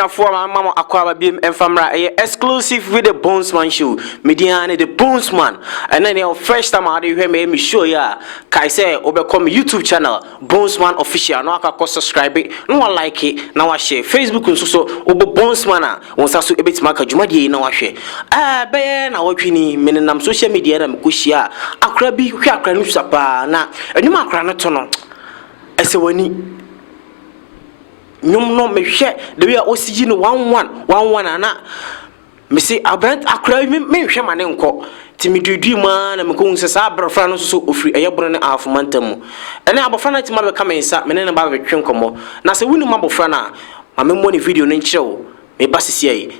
abusiafo mama akwa biem enfamra exclusive with the Bonesman show mediane the Bonesman and then your first time I hear me show ya kai say obekome YouTube channel Bonesman official no aka subscribe no one like it na wa share Facebook nso so obo Bonesman a wonsa so ebetima aka dwumade na wa hwe be na wotwini menenam social media na mekohia akra bi hwe akra no sapa na enwuma akra no to no ese wani nyum no mehwe de we osigi no 11 ana me say abrant akra me hwe mane nko ti medudu ma na meko nse sa abrafra no so ofri eyebro ne afomantam ene abofra na ti ma be kamensa me ne ba be twen komo na se wunu mabofra na ma me mo ne video no nkirewo me ba sisi ayi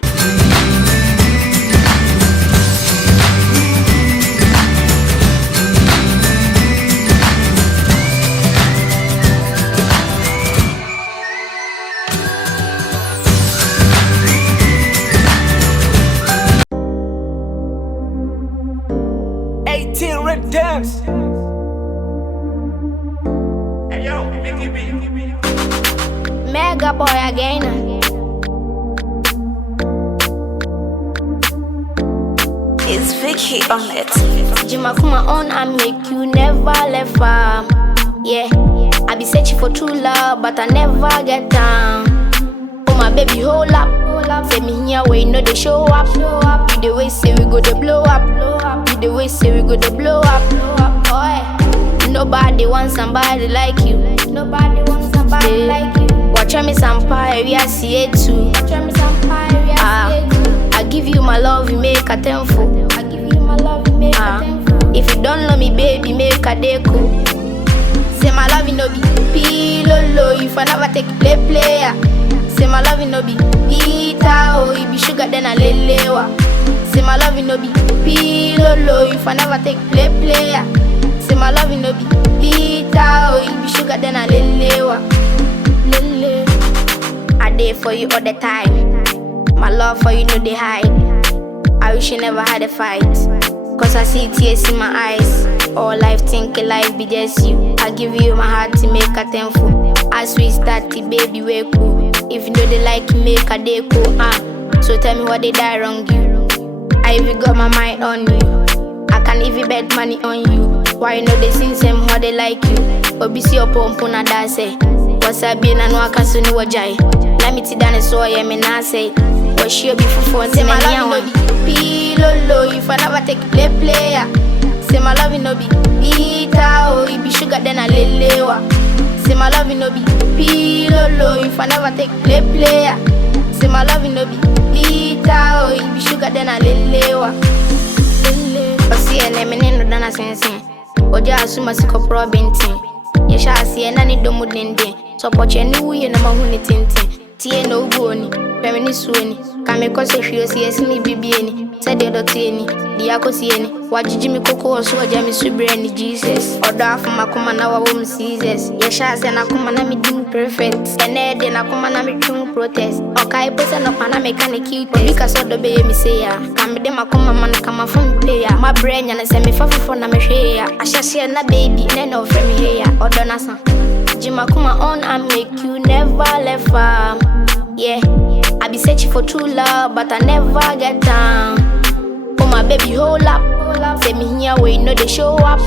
dance. Hey yo, Mega boy again. It's Vicky on it. Jimakuma on and make you never left farm. Yeah, I be searching for true love, but I never get down. Oh my baby, hold up. Say me here where you know they show up. You the way say we go to blow up. You the way say we go to blow up. Boy, nobody wants somebody like you. Nobody wants somebody like you. Watch me some pie, we are see it too. Watch me some pie, we are see it too. I give you my love, you make a tenfold. I give you my love, you make a tenfold. If you don't love me, baby, make a deco. Say my love, you no be pillow. If I never take player. Say my love, you no be bitter. Oh, you be sugar, then I lelewa. Say my love, you no be pillow. If I never take player. Say my love, you no be bitter. Oh, you be sugar, then I lelewa. Lele, I there for you all the time. My love for you no they hide. I wish you never had a fight. Cause I see tears in my eyes. All life thinking life be just you. I give you my heart to make a tenfold. As we start the baby we cool. If you know they like you make a day cool. So tell me what they die wrong you. I even got my mind on you. I can even bet money on you. Why you know they sing same how they like you. Obisi your pompo na dance. What's up being a no akasu ni wajai. Let me sit down and so I am in say. What she be for say my love no be pillow. If I never take player. Say my love no be bitter. Oh, you be sugar then I lelewa. Say my love no be pillow. If I never take player. Say my love no be bitter. Oh, you be sugar then I lelewa. Osi ene meneno dana sense. Oja asuma siko probintin. Yesha asi ena ni domu dende. So poche ni uye na mahuni tintin. Tie no ugoni, femini sueni. Kame kose shio siyesi ni bibieni. Sede dotieni, diako sieni. Wajijimi koko osu wajami subreni Jesus. Odo afu makuma na wawo msizes. Yesha asi na kuma na mi ding perfect. Ene na kuma na mi chung protest. Oka ipose no pana mekane cute. Odika sodo beye miseya. Kamide makuma mana kama fun player. Ma brenya na semi fafufo na meshea. Ashashia na baby, neno frame here. Odo nasa Jimakuma on and make you never left farm. Yeah, I be searching for true love, but I never get down. Oh my baby, hold up. Say me here where you know they show up.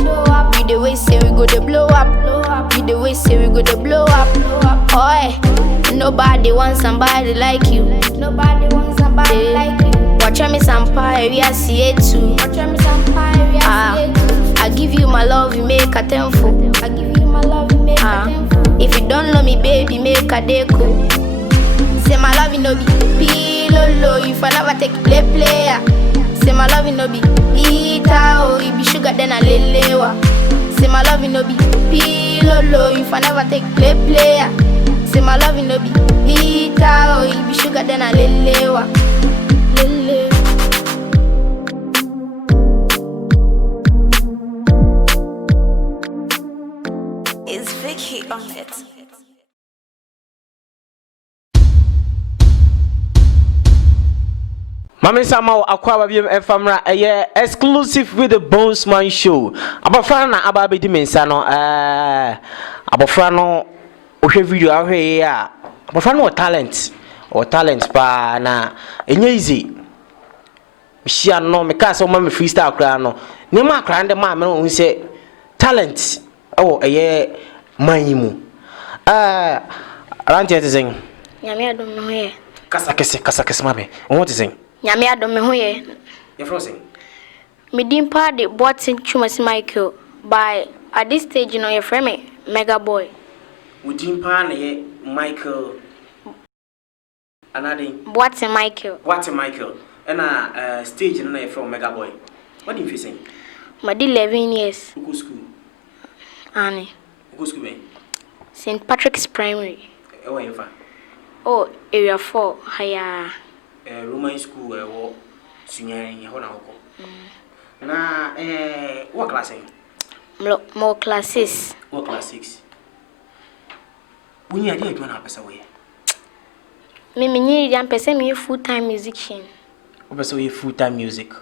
You the way say we go to blow up. You the way say we go to blow up. Oi, nobody wants somebody like you. Nobody wants somebody like you. Watch me some pie, we are see it too. Watch me some pie, we are see it too. I give you my love, you make a tenfold. I give you my love, you make a tenfold. If you don't love me, baby, make a deco. Say my love no be pillow. If I never take player. Say my love no be bitter. Oh, you be sugar then I lelewa. Say my love no be pillow. If I never take player. Say my love no be bitter. Oh, you be sugar then I lelewa. Lele. It's Vicky on it. Mami sama akwa biem efamra exclusive with the Bonesman show. Abafra na ababe di mensa no abafra no ohwe video ahwe ya. Abafra no talent. or talent pa na enye easy shia no me ka so ma me freestyle kra no ne ma kra nde ma me no say talent oh eye manimu rantie te sing nyame adom me hoye kasa kese ma be won te sing nyame adom me hoye you from sing me dimpa de botin chumasi Michael by at this stage you know your friend me mega boy we dimpa na ye Michael another botin Michael what Michael and stage na ye from mega boy what do you sing my 11 years go school ani go school be St Patrick's Primary oh in fa oh area 4 haya Roman school wo Sunyani ho na wo na what class more classes what class 6 Unya dia adwa na pesa we me nyiri jam pese me full time musician pesa we full time music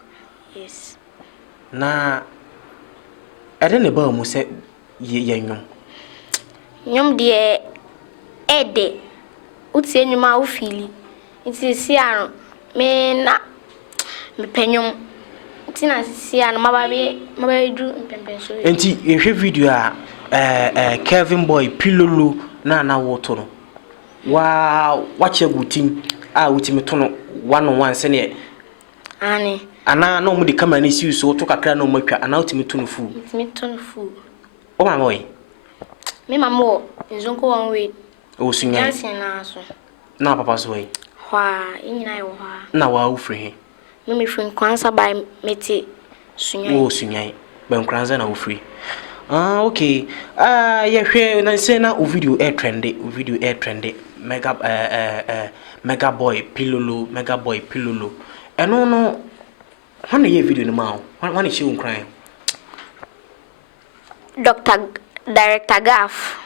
yes na ede ne ba mu se ye nyom de ede utie nyuma wo fili nti si aro me na me penyom nti na si aro mababe du mpempenso enti ehwe video a Kevin Boy Pilolo na woto no wache gutim a wutimi to no 1-on-1 se ne ani ana na omu de camera ni si so to kakra na omu atwa ana wutimi to no fu o ma moy me mamo nzonko one way o Sunyani na so na papa so yi hwa inyina yo hwa na wa ufri he me free kwansa by meti Sunyani o Sunyani ben kranza na ufri okay ye hwe na say na o video air trend mega boy pilolo eno no hana ye video ni ma hana shi unkran Director Gaff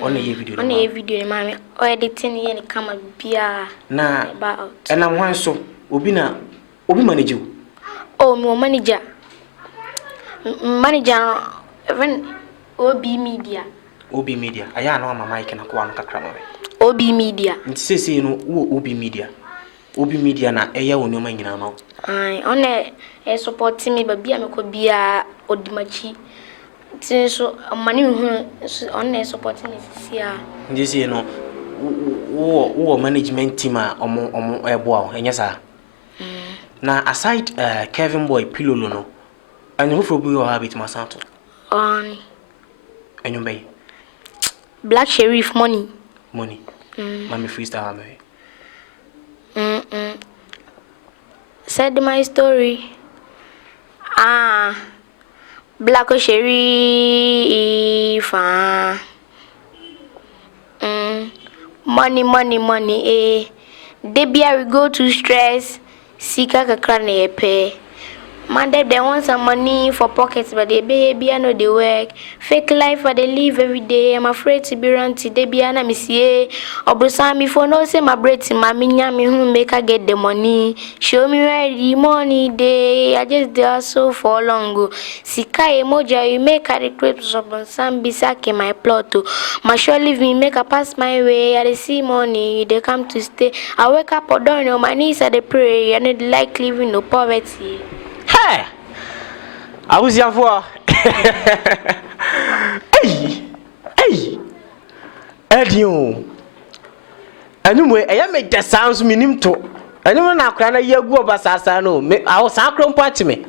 on ye video on ye video ni ma o editing ye ni kama bia na ena hwan so obi manager oh me manager even OB Media aya na mama Mike na kwa no kakra no OB Media nti sese no wo OB Media na eya woni ma nyina no ai one e support me ba bia me ko bia odimachi tin so mani hu one support me sia nti sese no wo management team a omo ebo a enya sa na aside Kevin Boy Pilolo no and who for you habit masanto on enyo bay Black Sheriff money mami freestyle me said my story Black Sheriff money they be we go to stress sika kakra na yepe man they want some money for pockets but they baby I know they work fake life I they live every day I'm afraid to be ranty they be ana misie obusa me for no say my bread mami nyami hu make I get the money show me where the money they I just there so for long go sika emoja you make I regret some bisake my plot to my sure leave me make I pass my way I see money they come to stay I wake up or down on my knees I they pray I need like living no poverty. Hey, I was here for. Hey, Edio. Anyway, I make the sounds minim to. Anyone now crying a year go basasa no. I was sacrum party me.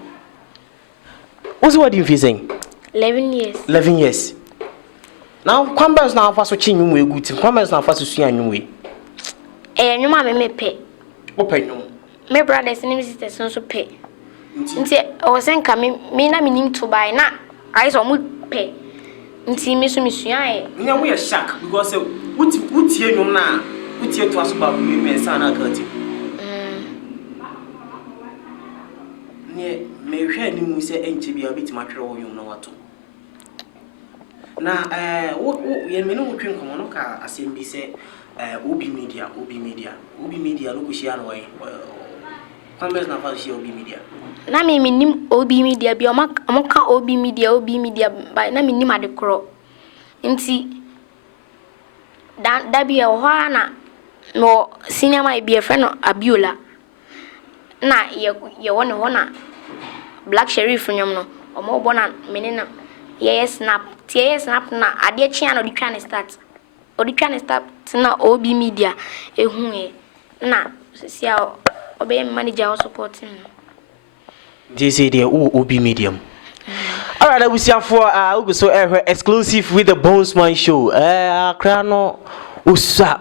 What's what you saying? 11 years. 11 years. Now, Quambers now for switching you good. Quambers now for switching you. Eh, no mamma me pay. Open you. My brothers and sisters also pay. Nti o senka me na minim to buy na I so mu pe nti me so misua e nya we shock because wutie nwom na wutie to aso ba me san na ka ti ne me hwe ni mu se enche bia obeti ma twere wo nwom na wato na wo ye me no wo twen komo no ka asem bi se OB Media no ko shia no we Kwambes na fa shia OB Media na me minim OB Media bi amaka OB Media by na minim adekro nti da bi e ho na no senior might be a friend of Abiola. Na you want to Black Sheriff no or more bona menina yes snap na ade chia no de twa ne start o de twa ne start na obi media ehue na sia obey manager or supporting this is the obi medium. All right, we see for so exclusive with the Bonesman show. Krano usa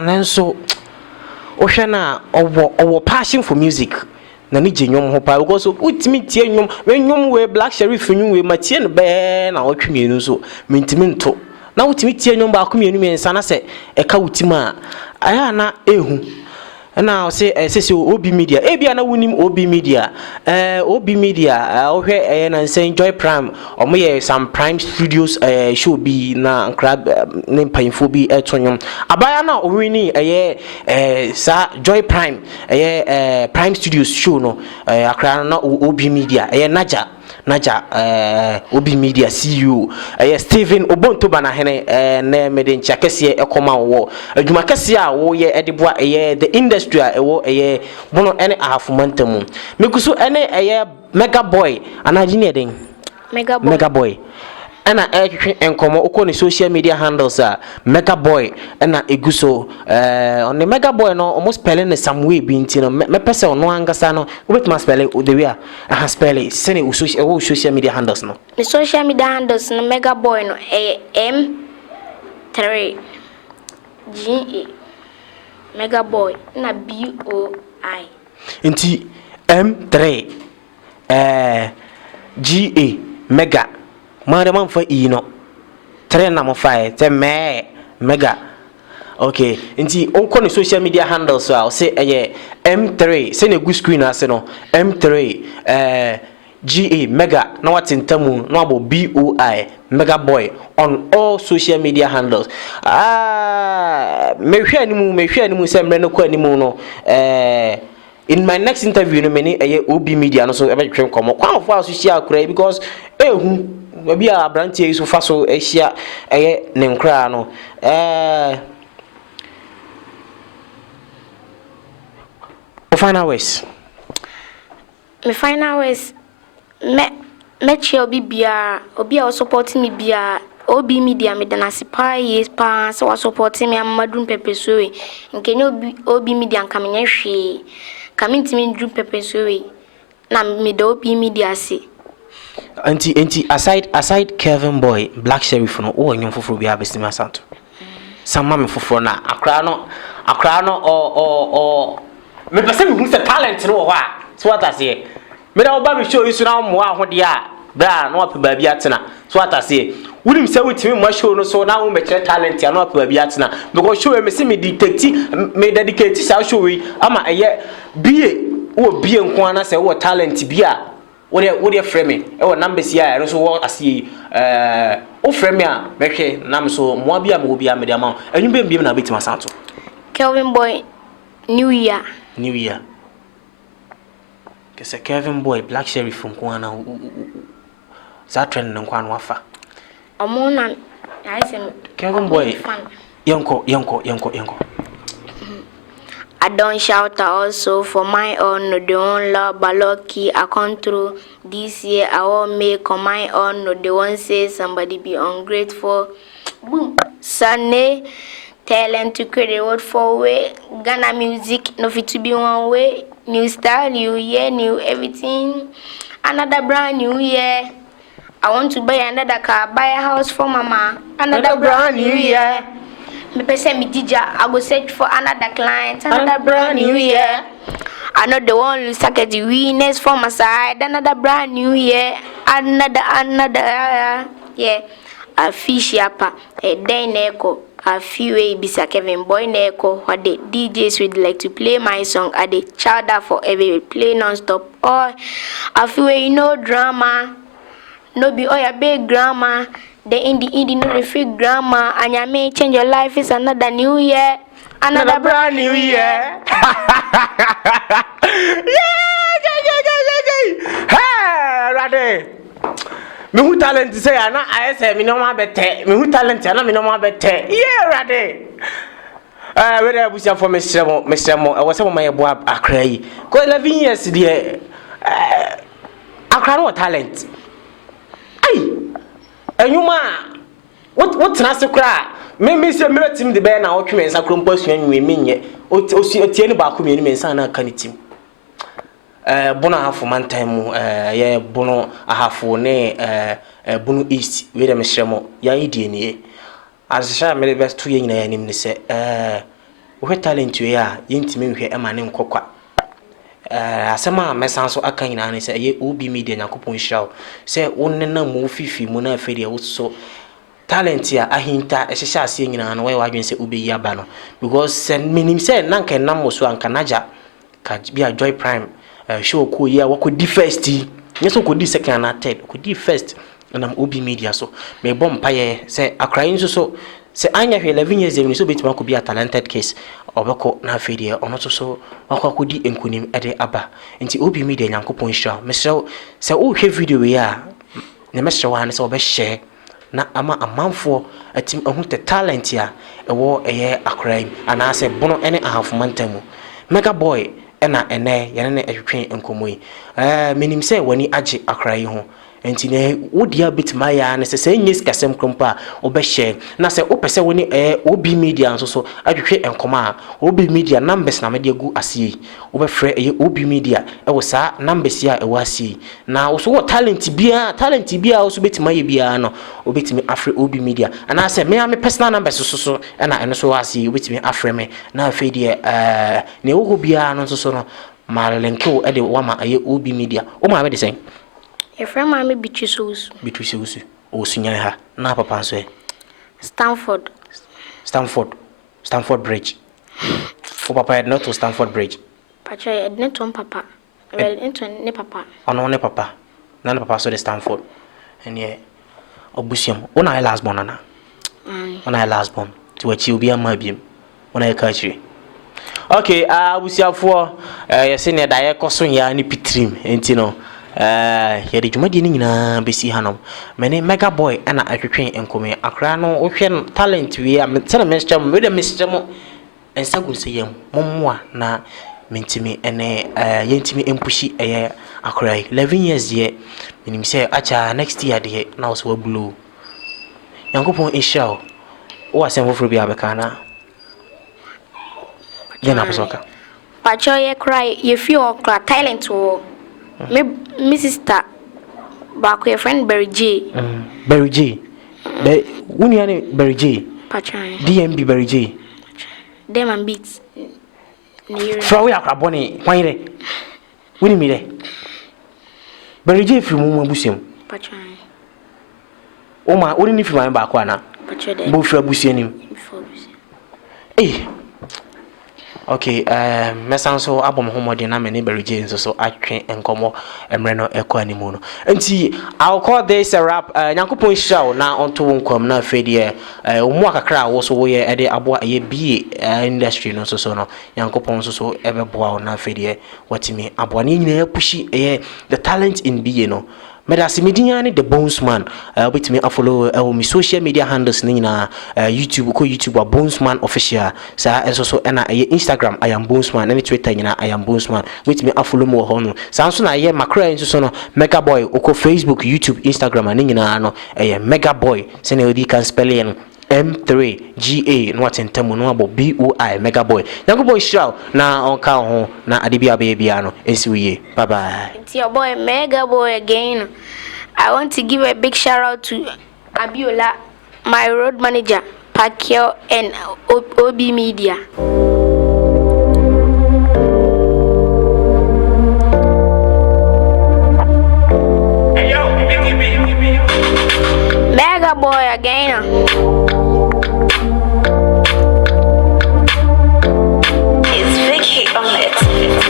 nanso ohwana owo passion for music. Na ni jenyom ho pa because ultimi tie nyom when nyom we Black Sheriff nyom we matie no be na otwemienu so mentimi nto na ultimi tie nyom ba komienu mensa na se eka ultima aya na ehu na say obi media bia na wonim obi media ohwe na say Joy Prime omoye some Prime Studios show bi na crab ne painfo bi etonyom abaya na owini sa Joy Prime Prime Studios show no akra na obi media naja obi media CEO Steven Obonto bana hene na meden chakese ekoma wo adwuma kese a wo ye edeboa the industry a wo bono ene ahafumantamu mekuso ene Mega Boy anagine den Mega Boy ana ehwehwe enkomo uko ni social media handles a Mega Boy na eguso on the Mega Boy no almost spelling in some way bi ntino me pese ono angasa no obetuma spell the way a spell it send social media handles no the social media handles no Mega Boy no M3 GA Mega Boy na BOI inti M3 GA Mega Madam for no train number 5 te mega okay nti onko no social media handles so I'll say M3 say na good screen ase no M3 GA mega na watintamu no abo BOI Mega Boy on all social media handles mehwe animu say mre no ko animu no in my next interview no many obi media no so ebe twem komo kwa for social kura because ehu maybe a branch is so fast so Asia ne nkra no final ways me final ways me che obi a supporting me bia obi media me dana sipa yes pa so wa supporting me amadun pepesoe nkenye obi media nkamenye hwe kamintimi ndru pepesoe na me do obi media si anti aside Kevin Boy Black Sheriff no o nyom foforo bia bestima santo sama me foforo na akra no o me pese me hu se talent no ho a so what ase me da oba me show isu na mo ahode a bra no opa ba bia tena so what ase wunim se wutimi mo show no so na wo me kire talent ya no opa ba bia tena because show me se me dedicate sa show we ama bie wo bie nko ana se wo talent bia wo frame e wo numbers ya no so wo asie wo frame a mehwe nam so mo bia mo bia me dia ma anwumbe biem na betima santo Kelvin Boy New Year kese Kevin Boy Black Sheriff nko ana za trend nko ana wafa omona I say Kevin Boy yanko I don't shout also for my own, no, the one love, but lucky I come through this year. I won't make on my own, no, they won't say somebody be ungrateful. Boom, Sunday, talent to create a word for way. Ghana music, no fit to be one way. New style, new year, new everything. Another brand new year. I want to buy another car, buy a house for mama. Another brand new year. Me pese me DJ, I go search for another client, another brand new year. I know the one who suck at the winners from my side, another brand new year, another, yeah. A fish yappa, a day neko, a few way bisa Kevin Boy neko, what the DJs would like to play my song, at the chowder for every play non-stop, or a few way no drama, no be all your big grandma. The indie no free grammar, and you may change your life. It's another new year, another brand new year. Hey, Rade. Me who talent say ana I say me no ma bete. Me who talent ana me no ma bete. Yeah, Rade. where I was for Mr. Mo, I was some of my boy a cray. Go 11 years, dear. I can't what talent. Aye, and you ma, what's not so cry? Maybe Mr. Mertim the bear now, comments, I compose you and we mean yet. O see about community, and can it him. Bona half for man time, yeah, Bono, I have for ne, Bono East, with a Mr. Mo, ya idiot. As I made the best 2 years, and say, what talent you are, intimate here, a man named Coca. Asama mesanso aka nyina ne say ye obi media nyakopon hiraw say wonena mo fifi mo na afedi wo so talent ya ahinta ehihya ase nyina no we wadwen say obi yi aba no because sen minim say nanka nam mo so anka naja ka bia joy prime show ko ye wakodi first nyeso kodi second na third kodi first nam obi media so me bom paye say akran so se anya hwe 11 years dem so betima ko be a talented case obeko na afedi ono so akodi enkunim ede aba nti obi media nyankopon hira mesrew se wo hwe video we a ne mesrew ha ne se obe share na ama amanfo atim ahunte talent ya ewo eye akran ana se bono ene ahafo mantamu mega boy ena ene yene ne ehwetwe enkomoyi menim se wani age akran ho enti ne wodia bitima ya ne se nyes kasem krompa obehye na se opese woni obi media nso so adwehwe enkoma obi media numbers na media gu asie obefre obi media wo sa numbers ya ewo asie na wo so wo talent bia wo so bitima ye bia no obetimi afre obi media ana se me personal numbers so na eno so asie obetimi afre me na afi de ne wo bia no so no malenko e de wama obi media o ma be de sen your friend mommy Beatrice o Sunyani ha na papa so Stanford Bridge o papa not to Stanford Bridge pacha edne to papa well into ne papa ono ne papa na papa so the Stanford and yeah obusiam ona last born na ona last born to achi obi ama biem ona ka chiri okay abusiafo yesi ne da ye koso ya ni pitrim enti no yede dwumadi ni nyina besi hanom mene mega boy ana atwetwen enkome akra no wohwe talent wi a tena mestem we de mestem ensagunse yam mommoa na mentimi ene yentimi empushi akra 11 years ye minim say acha next year de na wo so wabulu yankopon inshallah o asem foforo bi abeka na yena pesoka pacha ye cry ye feel okra talent wo me sister back your friend Berry J. Sunyani Berry J. Patron. DMB Berry J. Them and beats. From where I boni, why there? Winnie me there. Berry J from Mubusium. Patron. Oh my, only if you mind back one. Patron. Both for Busianim. Eh. Okay, mesanso album homodi na me Berry J so atwe enkomo emre eko animu no. Nti I'll call this a rap nyankopon hira na onto wonkom na afedie omu akakra wo so wo ye ede abo aye bi industry no so no nyankopon so ebeboa na afedie watimi abo na nyina pushi the talent in BA no. Medasi Sunyani the Bones Man. With me, I follow my social media handles na YouTube Bones Man official. So also na Instagram I am Bones Man. Twitter I am Bones Man. With me, I follow more hono. So na makra so no Mega Boy. Oko Facebook, YouTube, Instagram na no Mega Boy. So you can spell it M3GA no atentamu no abo BOI Mega Boy. Yango boy show na onka ho na adibia baby ano ensiwe. Bye bye. It's your boy Mega Boy again. I want to give a big shout out to Abiola, my road manager, Pacquiao and OB Media. Mega Boy again.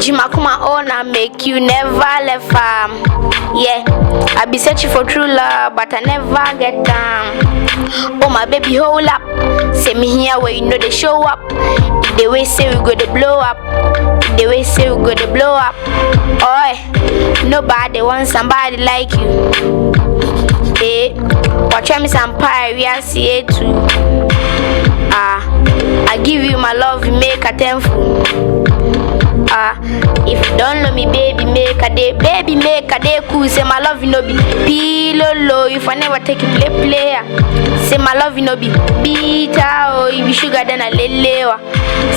Jimakuma owner make you never left farm. Yeah, I be searching for true love, but I never get down. Oh my baby, hold up. Say me here where you know they show up. If they way say we go to blow up. If they way say we go to blow up. Oi, nobody wants somebody like you. Watch me some pie, we are see it too. I give you my love, you make a tenfold. If you don't know me, baby, make a day, cool. Say my love, you know, be low. If I never take a player. Say my love, you know, be bitter, oh, you be sugar than a lelewa.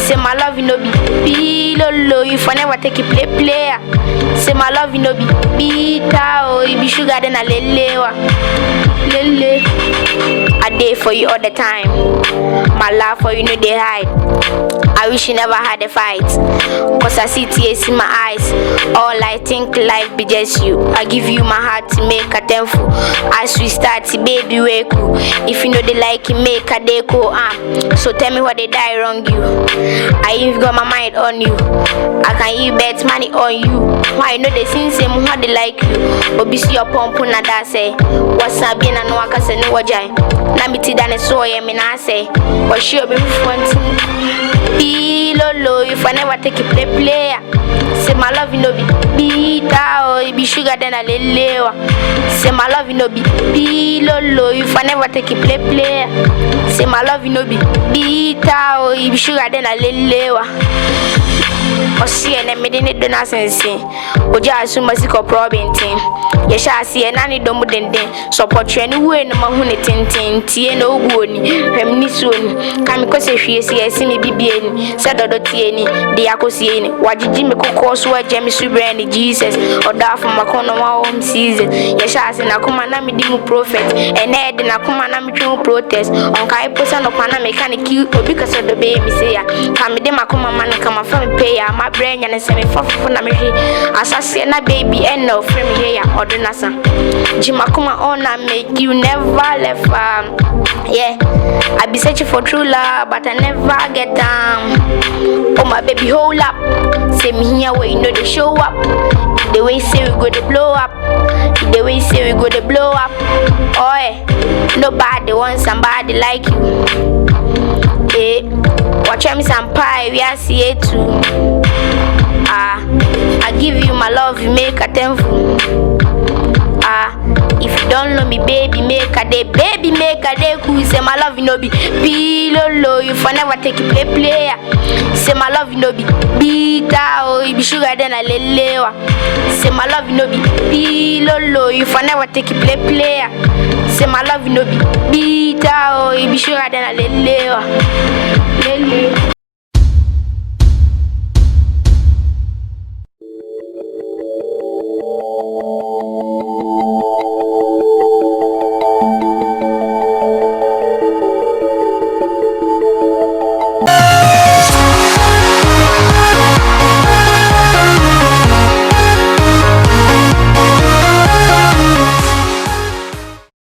Say my love, you know, be low. If I never take a player. Say my love, you know, be bitter, oh, you be sugar than a lelewa. Lele, I day for you all the time. My love for you, know they hide. I wish you never had a fight, cause I see tears in my eyes. All I think life be just you. I give you my heart to make a tenfold. As we start, baby, wake cool. If you know they like it, make a day cool. So tell me what they die wrong you. I even got my mind on you. I can even bet money on you. Why know they sing same how they like you. But be see your pump na da say. What's up being no I can say no wajai. Na me ti dane so ye me na say. But sure be fun. Low, if I never take a player. Say my love, you know, be bitter, oh, you be sugar than a lelewa. Say my love, you know, be low, if I never take a player. Say my love, you know, be bitter, oh, you be sugar than a lelewa. Or see and made in it do not sense. Or just musical problem thing. Yes, I see an annie don't support you anywhere no mahoney tintin, tea no woody, reminiscent. Come because if you see me be said or tieni, the accosiani, what did Jimmy course where Jamie Subrandy, Jesus, or that from my corner home season. Yes, I see Nakumanami Dimu prophet, and Ed and Nakumanami protest on Kai Posan of Pana mechanic cute because of the baby say, come with them, Akuma man, come from pay my brain and send me for as I say, na baby, and no frame here or the Nasa. Jimakuma on I make you never left. Yeah, I be searching for true love, but I never get down. Oh, my baby, hold up. Say me here where you know they show up. The way say we go to blow up. The way say we go to blow up. Oh, nobody wants somebody like you. Yeah, watch me some pie, we are see it too. I give you my love, you make a tenfold. If you don't know me, baby, make a day, cool. Say my love, you know, be low. If I never take a player. Say my love, you know, be bitter, oh, you be sugar than a lelewa. Say my love, you know, be low. If I never take a player. Say my love, you know, be bitter, oh, you be sugar than a lelewa.